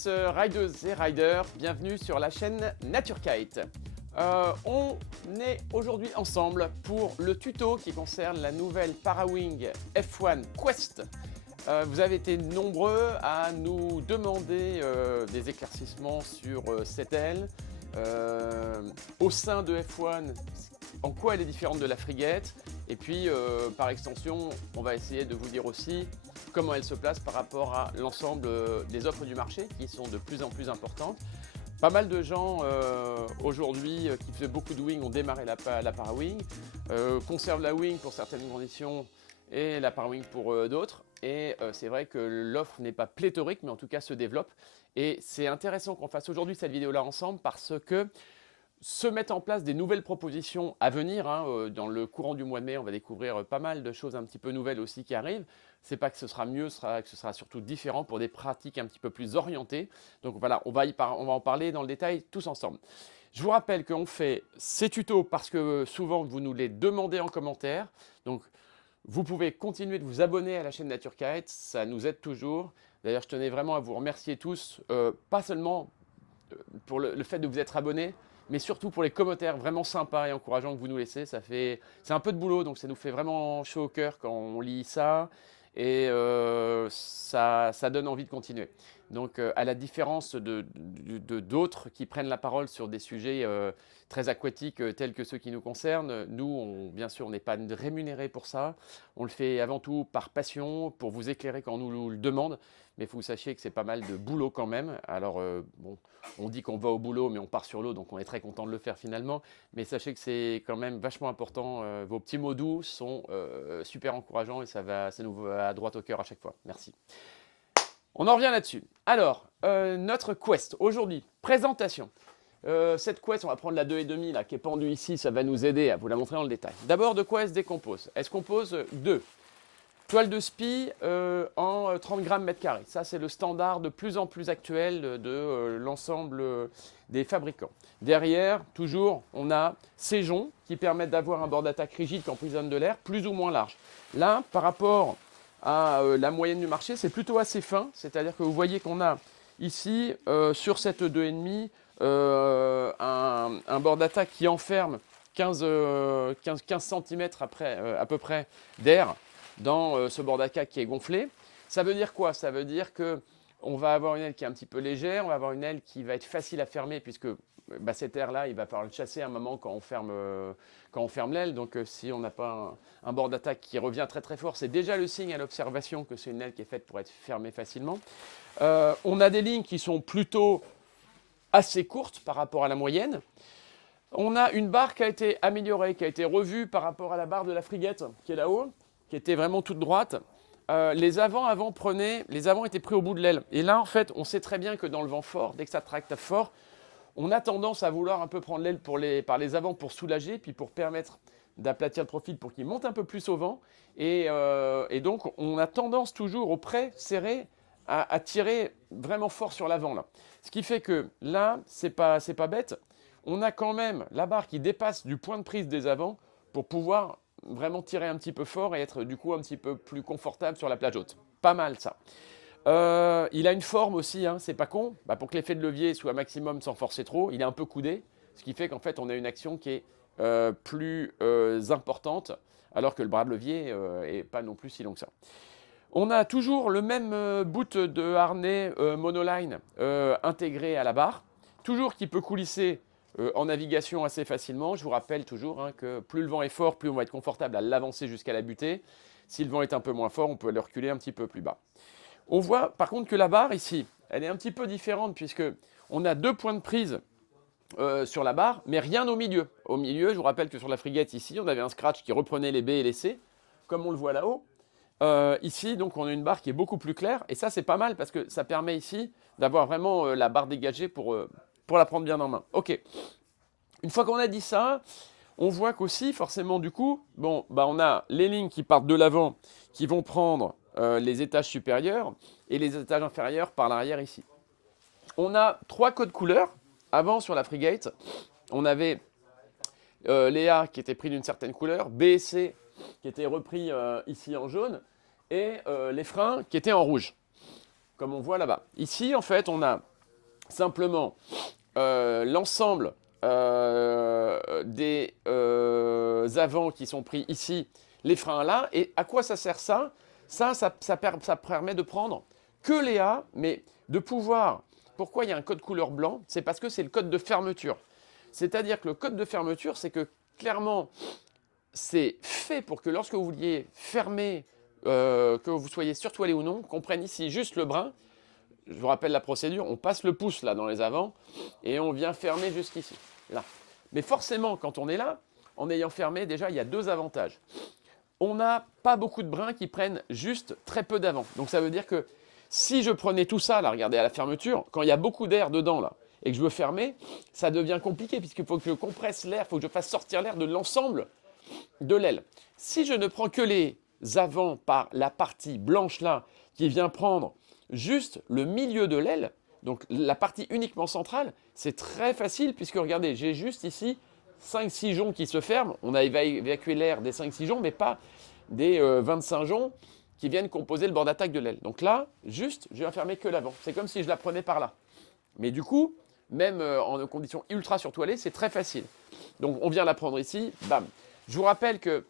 tous, riders et riders, bienvenue sur la chaîne NatureKite. On est aujourd'hui ensemble pour le tuto qui concerne la nouvelle Parawing F1 Quest. Vous avez été nombreux à nous demander des éclaircissements sur cette aile. Au sein de F1, en quoi elle est différente de la frigate. Et puis, par extension, on va essayer de vous dire aussi comment elle se place par rapport à l'ensemble des offres du marché qui sont de plus en plus importantes. Pas mal de gens aujourd'hui qui faisaient beaucoup de wing ont démarré la Parawing, conservent la wing pour certaines conditions et la Parawing pour d'autres. Et c'est vrai que l'offre n'est pas pléthorique, mais en tout cas se développe. Et c'est intéressant qu'on fasse aujourd'hui cette vidéo-là ensemble parce que se mettent en place des nouvelles propositions à venir. Dans le courant du mois de mai, on va découvrir pas mal de choses un petit peu nouvelles aussi qui arrivent. C'est pas que ce sera mieux, que ce sera surtout différent pour des pratiques un petit peu plus orientées. Donc voilà, on va en parler dans le détail tous ensemble. Je vous rappelle qu'on fait ces tutos parce que souvent vous nous les demandez en commentaire. Donc vous pouvez continuer de vous abonner à la chaîne NatureKite, ça nous aide toujours. D'ailleurs, je tenais vraiment à vous remercier tous, pas seulement pour le fait de vous être abonnés, mais surtout pour les commentaires vraiment sympas et encourageants que vous nous laissez. C'est un peu de boulot, donc ça nous fait vraiment chaud au cœur quand on lit ça, et ça donne envie de continuer. Donc à la différence d'autres qui prennent la parole sur des sujets très aquatiques tels que ceux qui nous concernent, nous, bien sûr, on n'est pas rémunérés pour ça. On le fait avant tout par passion, pour vous éclairer quand on nous le demande. Mais il faut que vous sachiez que c'est pas mal de boulot quand même. Alors, bon, on dit qu'on va au boulot, mais on part sur l'eau, donc on est très content de le faire finalement. Mais sachez que c'est quand même vachement important. Vos petits mots doux sont super encourageants et ça nous va à droite au cœur à chaque fois. Merci. On en revient là-dessus. Alors, notre quest aujourd'hui, présentation. Cette quest, on va prendre la 2,5 là, qui est pendue ici, ça va nous aider à vous la montrer dans le détail. D'abord, de quoi elle se décompose? Elle se compose de toile de spi en 30 grammes mètre carré. Ça, c'est le standard de plus en plus actuel de l'ensemble des fabricants. Derrière, toujours, on a ces joncs qui permettent d'avoir un bord d'attaque rigide qui emprisonne de l'air, plus ou moins large. Là, par rapport à la moyenne du marché, c'est plutôt assez fin. C'est-à-dire que vous voyez qu'on a ici, sur cette 2,5, un bord d'attaque qui enferme 15 cm à peu près d'air dans ce bord d'attaque qui est gonflé. Ça veut dire quoi? Ça veut dire qu'on va avoir une aile qui est un petit peu légère, on va avoir une aile qui va être facile à fermer puisque cet air-là, il va falloir le chasser à un moment quand on ferme l'aile. Donc si on n'a pas un bord d'attaque qui revient très très fort, c'est déjà le signe à l'observation que c'est une aile qui est faite pour être fermée facilement. On a des lignes qui sont plutôt assez courtes par rapport à la moyenne. On a une barre qui a été améliorée, qui a été revue par rapport à la barre de la frigate qui est là-haut, qui était vraiment toute droite. Les avants étaient pris au bout de l'aile. Et là, en fait, on sait très bien que dans le vent fort, dès que ça tracte fort, on a tendance à vouloir un peu prendre l'aile par les avants pour soulager, puis pour permettre d'aplatir le profil pour qu'il monte un peu plus au vent. Et donc, on a tendance toujours au près serré à tirer vraiment fort sur l'avant. Là. Ce qui fait que là, c'est pas bête. On a quand même la barre qui dépasse du point de prise des avants pour pouvoir vraiment tirer un petit peu fort et être du coup un petit peu plus confortable sur la plage haute. Pas mal ça. Il a une forme aussi, c'est pas con, pour que l'effet de levier soit maximum sans forcer trop, il est un peu coudé, ce qui fait qu'en fait on a une action qui est plus importante, alors que le bras de levier est pas non plus si long que ça. On a toujours le même bout de harnais monoline intégré à la barre, toujours qui peut coulisser en navigation assez facilement. Je vous rappelle toujours que plus le vent est fort, plus on va être confortable à l'avancer jusqu'à la butée. Si le vent est un peu moins fort, on peut le reculer un petit peu plus bas. On voit par contre que la barre ici, elle est un petit peu différente puisque on a deux points de prise sur la barre, mais rien au milieu. Au milieu, je vous rappelle que sur la frigate ici, on avait un scratch qui reprenait les B et les C, comme on le voit là-haut. Ici, donc, on a une barre qui est beaucoup plus claire, et ça, c'est pas mal parce que ça permet ici d'avoir vraiment la barre dégagée pour la prendre bien en main. Ok. Une fois qu'on a dit ça, on voit qu'aussi, forcément, du coup, on a les lignes qui partent de l'avant qui vont prendre les étages supérieurs et les étages inférieurs par l'arrière ici. On a trois codes couleurs. Avant, sur la frigate, on avait les A qui étaient pris d'une certaine couleur, B et C qui étaient repris ici en jaune, et les freins qui étaient en rouge, comme on voit là-bas. Ici, en fait, on a simplement l'ensemble des avants qui sont pris ici, les freins là. Et à quoi ça sert ça? Ça permet de prendre que les A, mais de pouvoir... Pourquoi il y a un code couleur blanc? C'est parce que c'est le code de fermeture. C'est-à-dire que le code de fermeture, c'est que clairement, c'est fait pour que lorsque vous vouliez fermer, que vous soyez surtoilé ou non, qu'on prenne ici juste le brin. Je vous rappelle la procédure, on passe le pouce là dans les avants et on vient fermer jusqu'ici. Là. Mais forcément, quand on est là, en ayant fermé, déjà, il y a deux avantages. On n'a pas beaucoup de brins qui prennent juste très peu d'avant. Donc ça veut dire que si je prenais tout ça, là, regardez à la fermeture, quand il y a beaucoup d'air dedans, là, et que je veux fermer, ça devient compliqué puisqu'il faut que je compresse l'air, il faut que je fasse sortir l'air de l'ensemble de l'aile. Si je ne prends que les avants par la partie blanche là, qui vient prendre juste le milieu de l'aile, donc la partie uniquement centrale, c'est très facile puisque regardez, j'ai juste ici 5-6 joncs qui se ferment. On a évacué l'air des 5-6 joncs, mais pas des 25 joncs qui viennent composer le bord d'attaque de l'aile. Donc là, juste, je vais fermer que l'avant. C'est comme si je la prenais par là. Mais du coup, même en conditions ultra surtoilées, c'est très facile. Donc on vient la prendre ici, bam. Je vous rappelle que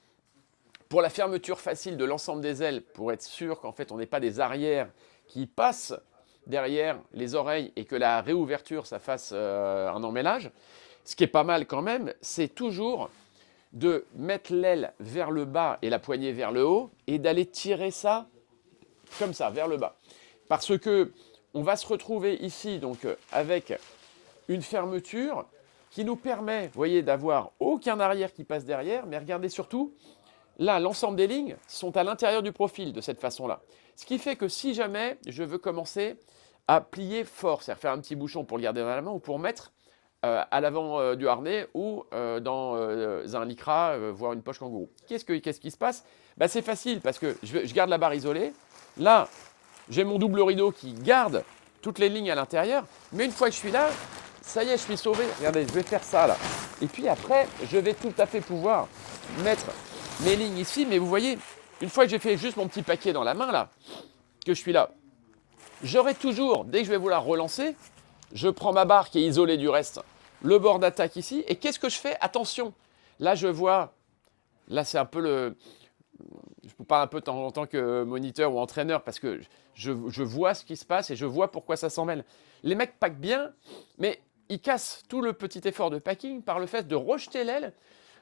pour la fermeture facile de l'ensemble des ailes, pour être sûr qu'en fait on n'ait pas des arrières qui passent derrière les oreilles et que la réouverture, ça fasse un emmêlage, ce qui est pas mal quand même, c'est toujours de mettre l'aile vers le bas et la poignée vers le haut et d'aller tirer ça comme ça, vers le bas. Parce que on va se retrouver ici donc avec une fermeture qui nous permet, vous voyez, d'avoir aucun arrière qui passe derrière, mais regardez surtout, là, l'ensemble des lignes sont à l'intérieur du profil de cette façon-là. Ce qui fait que si jamais je veux commencer à plier fort, c'est-à-dire faire un petit bouchon pour le garder dans la main ou pour mettre à l'avant du harnais ou dans un lycra, voire une poche kangourou. Qu'est-ce qui se passe? C'est facile parce que je garde la barre isolée. Là, j'ai mon double rideau qui garde toutes les lignes à l'intérieur. Mais une fois que je suis là, ça y est, je suis sauvé. Regardez, je vais faire ça là. Et puis après, je vais tout à fait pouvoir mettre mes lignes ici. Mais vous voyez, une fois que j'ai fait juste mon petit paquet dans la main là, que je suis là, j'aurai toujours, dès que je vais vouloir relancer, je prends ma barre qui est isolée du reste, le bord d'attaque ici, et qu'est-ce que je fais? Attention, là je vois, là c'est un peu le... Je vous parle un peu en tant que moniteur ou entraîneur parce que je vois ce qui se passe et je vois pourquoi ça s'en mêle. Les mecs packent bien, mais ils cassent tout le petit effort de packing par le fait de rejeter l'aile.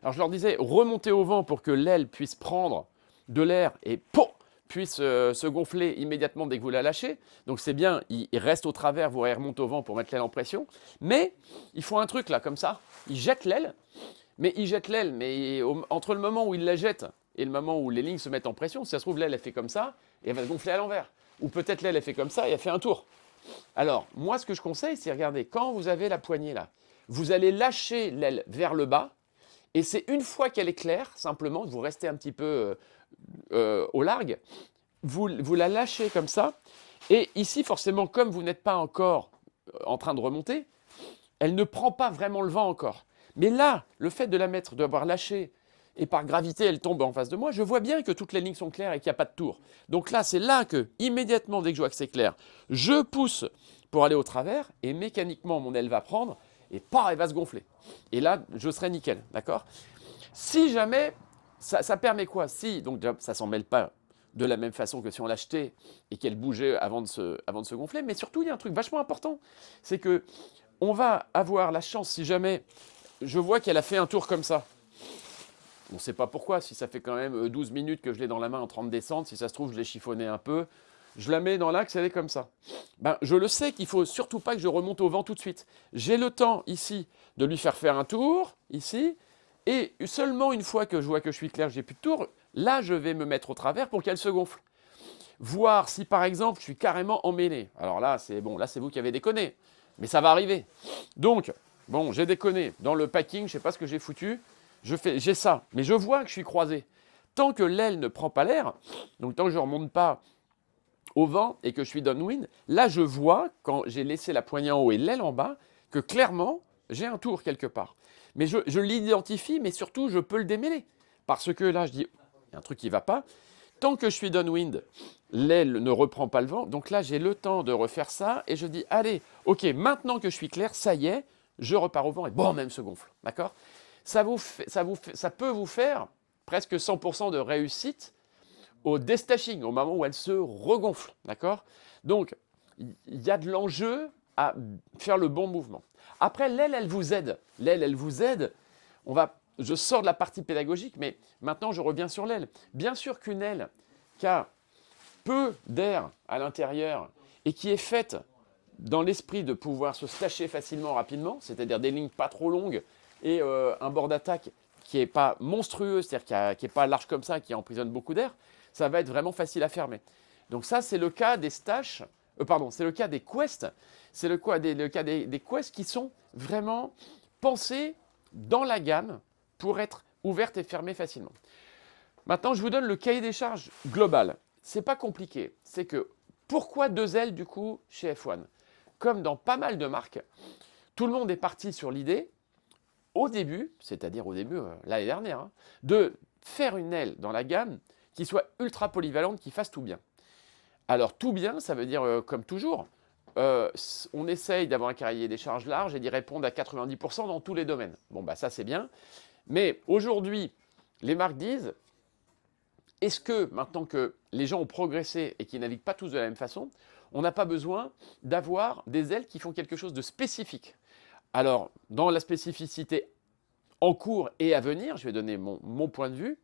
Alors je leur disais, remontez au vent pour que l'aile puisse prendre de l'air et puisse se gonfler immédiatement dès que vous la lâchez. Donc c'est bien, il reste au travers, vous remontez au vent pour mettre l'aile en pression. Mais ils font un truc là, comme ça, ils jettent l'aile, mais entre le moment où ils la jettent et le moment où les lignes se mettent en pression, si ça se trouve, l'aile, elle fait comme ça, et elle va se gonfler à l'envers. Ou peut-être l'aile, elle fait comme ça, et elle fait un tour. Alors, moi, ce que je conseille, c'est, regardez, quand vous avez la poignée là, vous allez lâcher l'aile vers le bas, et c'est une fois qu'elle est claire, simplement, vous restez un petit peu au largue, vous la lâchez comme ça, et ici, forcément, comme vous n'êtes pas encore en train de remonter, elle ne prend pas vraiment le vent encore. Mais là, le fait de la mettre, d'avoir lâché, et par gravité, elle tombe en face de moi, je vois bien que toutes les lignes sont claires et qu'il n'y a pas de tour. Donc là, c'est là que, immédiatement, dès que je vois que c'est clair, je pousse pour aller au travers, et mécaniquement, mon aile va prendre, et elle va se gonfler. Et là, je serai nickel, d'accord? Si jamais, ça permet quoi? Si, donc ça ne s'en mêle pas de la même façon que si on l'achetait et qu'elle bougeait avant de se gonfler, mais surtout, il y a un truc vachement important, c'est que on va avoir la chance, si jamais je vois qu'elle a fait un tour comme ça. On ne sait pas pourquoi, si ça fait quand même 12 minutes que je l'ai dans la main en 30 descentes, si ça se trouve, je l'ai chiffonné un peu, je la mets dans l'axe, elle est comme ça. Je le sais qu'il ne faut surtout pas que je remonte au vent tout de suite. J'ai le temps ici de lui faire un tour, ici, et seulement une fois que je vois que je suis clair, j'ai plus de tour, là je vais me mettre au travers pour qu'elle se gonfle. Voir si par exemple je suis carrément emmêlé. Alors là c'est bon, là c'est vous qui avez déconné, mais ça va arriver. Donc, bon, j'ai déconné. Dans le packing, je ne sais pas ce que j'ai foutu, j'ai ça, mais je vois que je suis croisé. Tant que l'aile ne prend pas l'air, donc tant que je ne remonte pas au vent et que je suis downwind, là je vois, quand j'ai laissé la poignée en haut et l'aile en bas, que clairement j'ai un tour quelque part. Mais je l'identifie, mais surtout je peux le démêler. Parce que là je dis, il y a un truc qui ne va pas. Tant que je suis downwind, l'aile ne reprend pas le vent. Donc là, j'ai le temps de refaire ça et je dis, allez, ok, maintenant que je suis clair, ça y est, je repars au vent et bon, même se gonfle. D'accord? Ça peut vous faire presque 100% de réussite au destashing, au moment où elle se regonfle. D'accord? Donc, il y a de l'enjeu à faire le bon mouvement. Après, l'aile, elle vous aide. L'aile, elle vous aide. Je sors de la partie pédagogique, mais maintenant, je reviens sur l'aile. Bien sûr qu'une aile qui a peu d'air à l'intérieur et qui est faite dans l'esprit de pouvoir se stasher facilement, rapidement, c'est-à-dire des lignes pas trop longues et un bord d'attaque qui n'est pas monstrueux, c'est-à-dire qui n'est pas large comme ça, qui emprisonne beaucoup d'air, ça va être vraiment facile à fermer. Donc ça, c'est le cas des stash, c'est le cas des quests, c'est le cas des quests qui sont vraiment pensés dans la gamme pour être ouvertes et fermées facilement. Maintenant, je vous donne le cahier des charges global. C'est pas compliqué. C'est que pourquoi 2 ailes du coup chez F1? Comme dans pas mal de marques, tout le monde est parti sur l'idée, au début, c'est-à-dire au début l'année dernière, de faire une aile dans la gamme qui soit ultra polyvalente, qui fasse tout bien. Alors tout bien, ça veut dire comme toujours, on essaye d'avoir un cahier des charges large et d'y répondre à 90% dans tous les domaines. Bon bah ça c'est bien. Mais aujourd'hui, les marques disent, est-ce que maintenant que les gens ont progressé et qu'ils naviguent pas tous de la même façon, on n'a pas besoin d'avoir des ailes qui font quelque chose de spécifique? Alors, dans la spécificité en cours et à venir, je vais donner mon point de vue,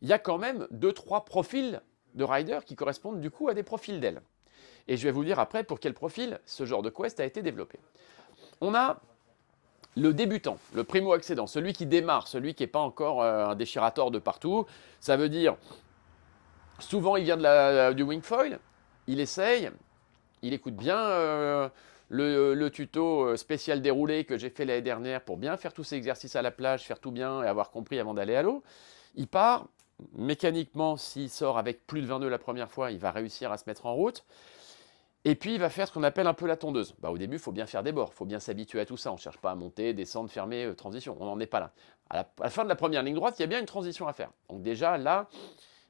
il y a quand même 2-3 profils de riders qui correspondent du coup à des profils d'ailes. Et je vais vous dire après pour quel profil ce genre de quest a été développé. On a le débutant, le primo-accédant, celui qui démarre, celui qui n'est pas encore un déchirateur de partout. Ça veut dire, souvent il vient du wingfoil, il essaye, il écoute bien le tuto spécial déroulé que j'ai fait l'année dernière pour bien faire tous ces exercices à la plage, faire tout bien et avoir compris avant d'aller à l'eau. Il part, mécaniquement, s'il sort avec plus de 20 nœuds la première fois, il va réussir à se mettre en route. Et puis il va faire ce qu'on appelle un peu la tondeuse. Bah, au début, il faut bien faire des bords, il faut bien s'habituer à tout ça. On ne cherche pas à monter, descendre, fermer, transition. On n'en est pas là. À la fin de la première ligne droite, il y a bien une transition à faire. Donc déjà, là,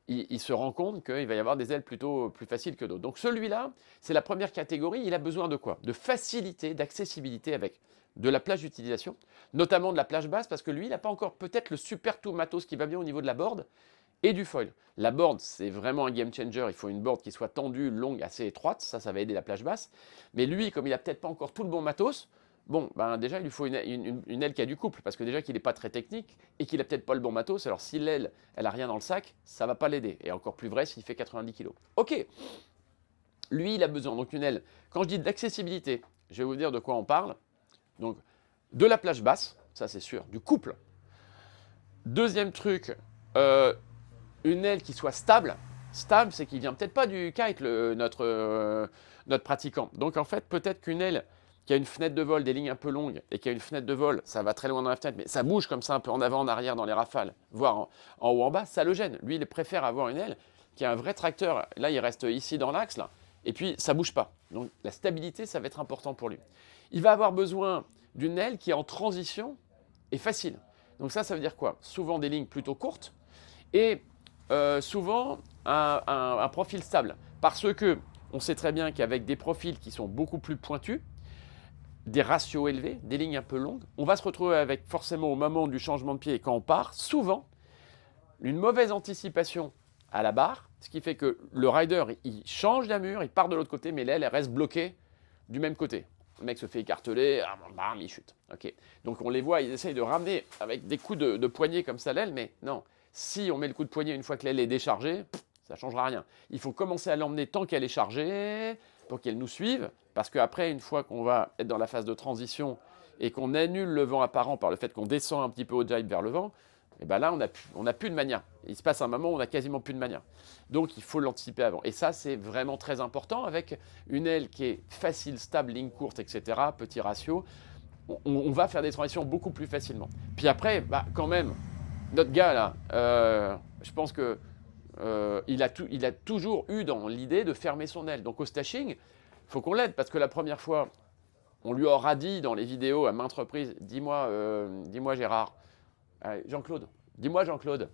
il se rend compte qu'il va y avoir des ailes plutôt plus faciles que d'autres. Donc celui-là, c'est la première catégorie. Il a besoin de quoi? De facilité, d'accessibilité avec de la plage d'utilisation, notamment de la plage basse, parce que lui, il n'a pas encore peut-être le super tout matos qui va bien au niveau de la board et du foil. La board, c'est vraiment un game changer. Il faut une board qui soit tendue, longue, assez étroite. Ça va aider la plage basse. Mais lui, comme il n'a peut-être pas encore tout le bon matos, bon, ben déjà, il lui faut une aile qui a du couple, parce que déjà qu'il n'est pas très technique et qu'il n'a peut-être pas le bon matos. Alors si l'aile, elle n'a rien dans le sac, ça ne va pas l'aider. Et encore plus vrai s'il fait 90 kg. Ok, lui, il a besoin donc une aile. Quand je dis d'accessibilité, je vais vous dire de quoi on parle. Donc, de la plage basse, ça c'est sûr, du couple. Deuxième truc, une aile qui soit stable. Stable, c'est qu'il vient peut-être pas du kite, notre pratiquant. Donc en fait, peut-être qu'une aile qui a une fenêtre de vol, des lignes un peu longues, et qui a une fenêtre de vol, ça va très loin dans la fenêtre, mais ça bouge comme ça un peu en avant, en arrière dans les rafales, voire en haut, en bas, ça le gêne. Lui, il préfère avoir une aile qui a un vrai tracteur. Là, il reste ici dans l'axe, là, et puis ça bouge pas. Donc la stabilité, ça va être important pour lui. Il va avoir besoin d'une aile qui est en transition et facile. Donc ça veut dire quoi? Souvent des lignes plutôt courtes et souvent un profil stable. Parce que on sait très bien qu'avec des profils qui sont beaucoup plus pointus, des ratios élevés, des lignes un peu longues, on va se retrouver avec forcément au moment du changement de pied et quand on part, souvent une mauvaise anticipation à la barre, ce qui fait que le rider, il change d'amure, il part de l'autre côté, mais l'aile, elle reste bloquée du même côté. Le mec se fait écarteler, bam, il chute. Okay. Donc on les voit, ils essayent de ramener avec des coups de poignet comme ça l'aile, mais non. Si on met le coup de poignet une fois que l'aile est déchargée, ça ne changera rien. Il faut commencer à l'emmener tant qu'elle est chargée, pour qu'elle nous suive, parce qu'après, une fois qu'on va être dans la phase de transition et qu'on annule le vent apparent par le fait qu'on descend un petit peu au jibe vers le vent, et ben là, on n'a plus de manière. Il se passe un moment où on n'a quasiment plus de manière. Donc, il faut l'anticiper avant. Et ça, c'est vraiment très important avec une aile qui est facile, stable, ligne courte, etc., petit ratio. On va faire des transitions beaucoup plus facilement. Puis après, bah, quand même, notre gars là, je pense que il a toujours eu dans l'idée de fermer son aile. Donc au stashing, il faut qu'on l'aide parce que la première fois, on lui aura dit dans les vidéos à maintes reprises, dis-moi Gérard, Jean-Claude, dis-moi Jean-Claude,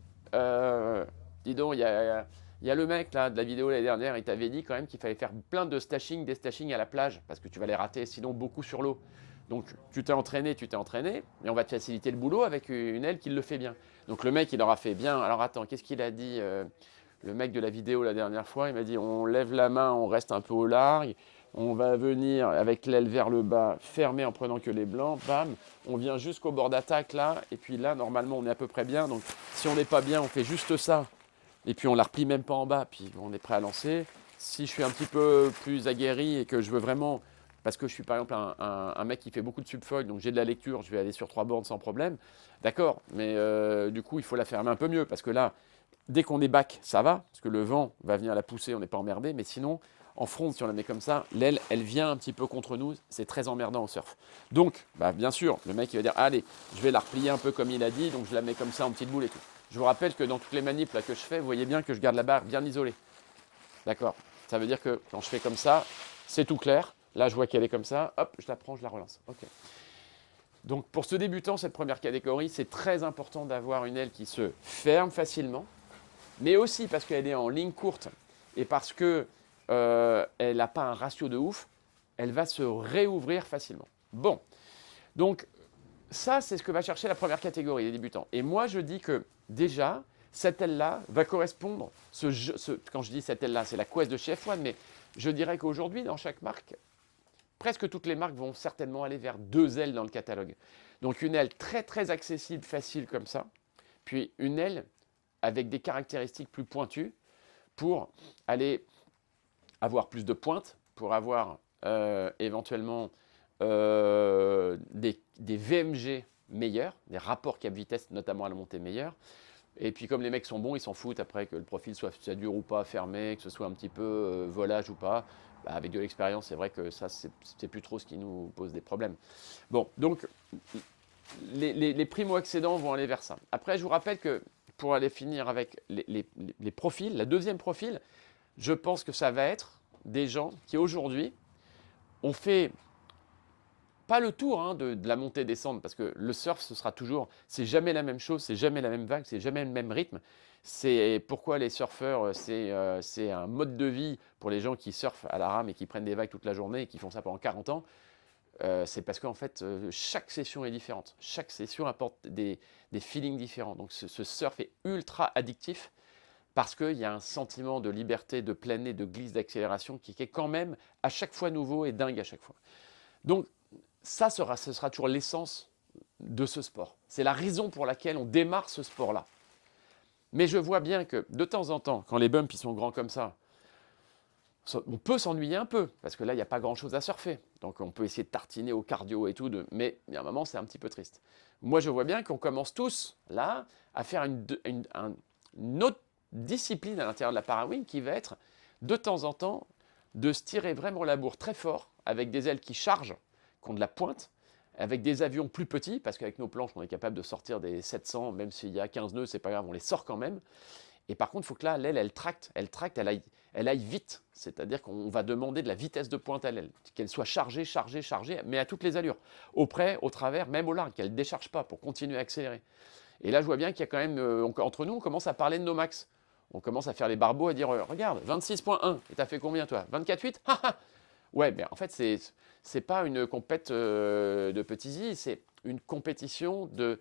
dis donc, il Il y a le mec là de la vidéo l'année dernière, il t'avait dit quand même qu'il fallait faire plein de stashing, des stashing à la plage, parce que tu vas les rater, sinon beaucoup sur l'eau. Donc tu t'es entraîné, et on va te faciliter le boulot avec une aile qui le fait bien. Donc le mec, il aura fait bien. Alors attends, qu'est-ce qu'il a dit le mec de la vidéo la dernière fois, il m'a dit on lève la main, on reste un peu au large, on va venir avec l'aile vers le bas, fermer en prenant que les blancs, bam, on vient jusqu'au bord d'attaque là, et puis là, normalement, on est à peu près bien. Donc si on n'est pas bien, on fait juste ça. Et puis on la replie même pas en bas, puis on est prêt à lancer. Si je suis un petit peu plus aguerri et que je veux vraiment, parce que je suis par exemple un mec qui fait beaucoup de subfoil, donc j'ai de la lecture, je vais aller sur 3 bornes sans problème, d'accord, mais du coup il faut la fermer un peu mieux, parce que là, dès qu'on est back, ça va, parce que le vent va venir la pousser, on n'est pas emmerdé, mais sinon, en front, si on la met comme ça, l'aile, elle vient un petit peu contre nous, c'est très emmerdant au surf. Donc, bah, bien sûr, le mec il va dire, allez, je vais la replier un peu comme il a dit, donc je la mets comme ça en petite boule et tout. Je vous rappelle que dans toutes les manips là, que je fais, vous voyez bien que je garde la barre bien isolée. D'accord. Ça veut dire que quand je fais comme ça, c'est tout clair. Là, je vois qu'elle est comme ça. Hop, je la prends, je la relance. OK. Donc, pour ce débutant, cette première catégorie, c'est très important d'avoir une aile qui se ferme facilement, mais aussi parce qu'elle est en ligne courte et parce qu'elle n'a pas un ratio de ouf, elle va se réouvrir facilement. Bon, donc ça, c'est ce que va chercher la première catégorie, les débutants. Et moi, je dis que déjà, cette aile-là va correspondre, quand je dis cette aile-là, c'est la Quest de chez F1, mais je dirais qu'aujourd'hui, dans chaque marque, presque toutes les marques vont certainement aller vers 2 ailes dans le catalogue. Donc une aile très très accessible, facile comme ça, puis une aile avec des caractéristiques plus pointues pour aller avoir plus de pointes, pour avoir éventuellement des VMG meilleurs, des rapports cap-vitesse, notamment à la montée meilleurs. Et puis comme les mecs sont bons, ils s'en foutent après que le profil soit dur ou pas, fermé, que ce soit un petit peu volage ou pas. Bah, avec de l'expérience, c'est vrai que ça, c'est plus trop ce qui nous pose des problèmes. Bon, donc les primo-accédants vont aller vers ça. Après, je vous rappelle que pour aller finir avec les profils, la deuxième profil, je pense que ça va être des gens qui aujourd'hui ont fait pas le tour hein, de la montée-descente, parce que le surf, ce sera toujours, c'est jamais la même chose, c'est jamais la même vague, c'est jamais le même rythme. C'est pourquoi les surfeurs, c'est un mode de vie pour les gens qui surfent à la rame et qui prennent des vagues toute la journée et qui font ça pendant 40 ans. C'est parce qu'en fait, chaque session est différente. Chaque session apporte des feelings différents. Donc ce surf est ultra addictif parce qu'il y a un sentiment de liberté, de plein nez, de glisse, d'accélération qui est quand même à chaque fois nouveau et dingue à chaque fois. Donc ça, ce sera toujours l'essence de ce sport. C'est la raison pour laquelle on démarre ce sport-là. Mais je vois bien que de temps en temps, quand les bumps ils sont grands comme ça, on peut s'ennuyer un peu, parce que là, il n'y a pas grand-chose à surfer. Donc on peut essayer de tartiner au cardio et tout, mais il y a un moment, c'est un petit peu triste. Moi, je vois bien qu'on commence tous, là, à faire une autre discipline à l'intérieur de la parawing qui va être, de temps en temps, de se tirer vraiment la bourre très fort, avec des ailes qui chargent, qui ont de la pointe, avec des avions plus petits, parce qu'avec nos planches, on est capable de sortir des 700, même s'il y a 15 nœuds, c'est pas grave, on les sort quand même. Et par contre, il faut que là, l'aile, elle tracte, elle aille vite. C'est-à-dire qu'on va demander de la vitesse de pointe à l'aile, qu'elle soit chargée, chargée, chargée, mais à toutes les allures. Au près, au travers, même au large, qu'elle ne décharge pas pour continuer à accélérer. Et là, je vois bien qu'il y a quand même, entre nous, on commence à parler de nos max. On commence à faire les barbeaux, à dire, regarde, 26.1, et t'as fait combien toi 24.8 Ouais, mais en fait, c'est pas une compète de petits i, c'est une compétition de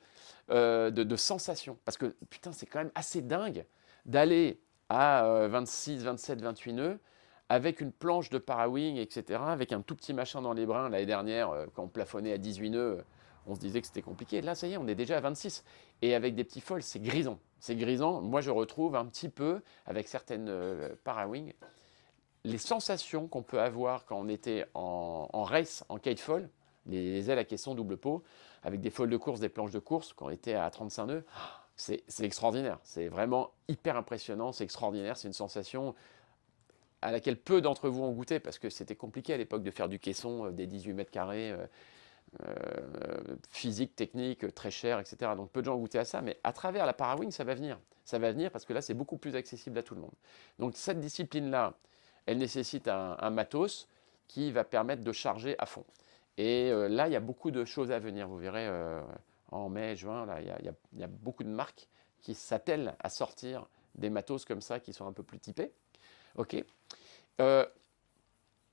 sensations. Parce que, putain, c'est quand même assez dingue d'aller à 26, 27, 28 nœuds avec une planche de parawing, etc., avec un tout petit machin dans les brins. L'année dernière, quand on plafonnait à 18 nœuds, on se disait que c'était compliqué. Là, ça y est, on est déjà à 26. Et avec des petits folds, c'est grisant. C'est grisant. Moi, je retrouve un petit peu, avec certaines parawing, les sensations qu'on peut avoir quand on était en race, en kitefall, les ailes à caisson double pot, avec des folds de course, des planches de course, quand on était à 35 nœuds, c'est extraordinaire. C'est vraiment hyper impressionnant, c'est extraordinaire, c'est une sensation à laquelle peu d'entre vous ont goûté, parce que c'était compliqué à l'époque de faire du caisson, des 18 mètres carrés, physique, technique, très cher, etc. Donc peu de gens ont goûté à ça, mais à travers la parawing, ça va venir. Ça va venir parce que là, c'est beaucoup plus accessible à tout le monde. Donc cette discipline-là, elle nécessite un matos qui va permettre de charger à fond. Et là, il y a beaucoup de choses à venir. Vous verrez, en mai, juin, là, il y a beaucoup de marques qui s'attellent à sortir des matos comme ça qui sont un peu plus typés. Ok. Euh,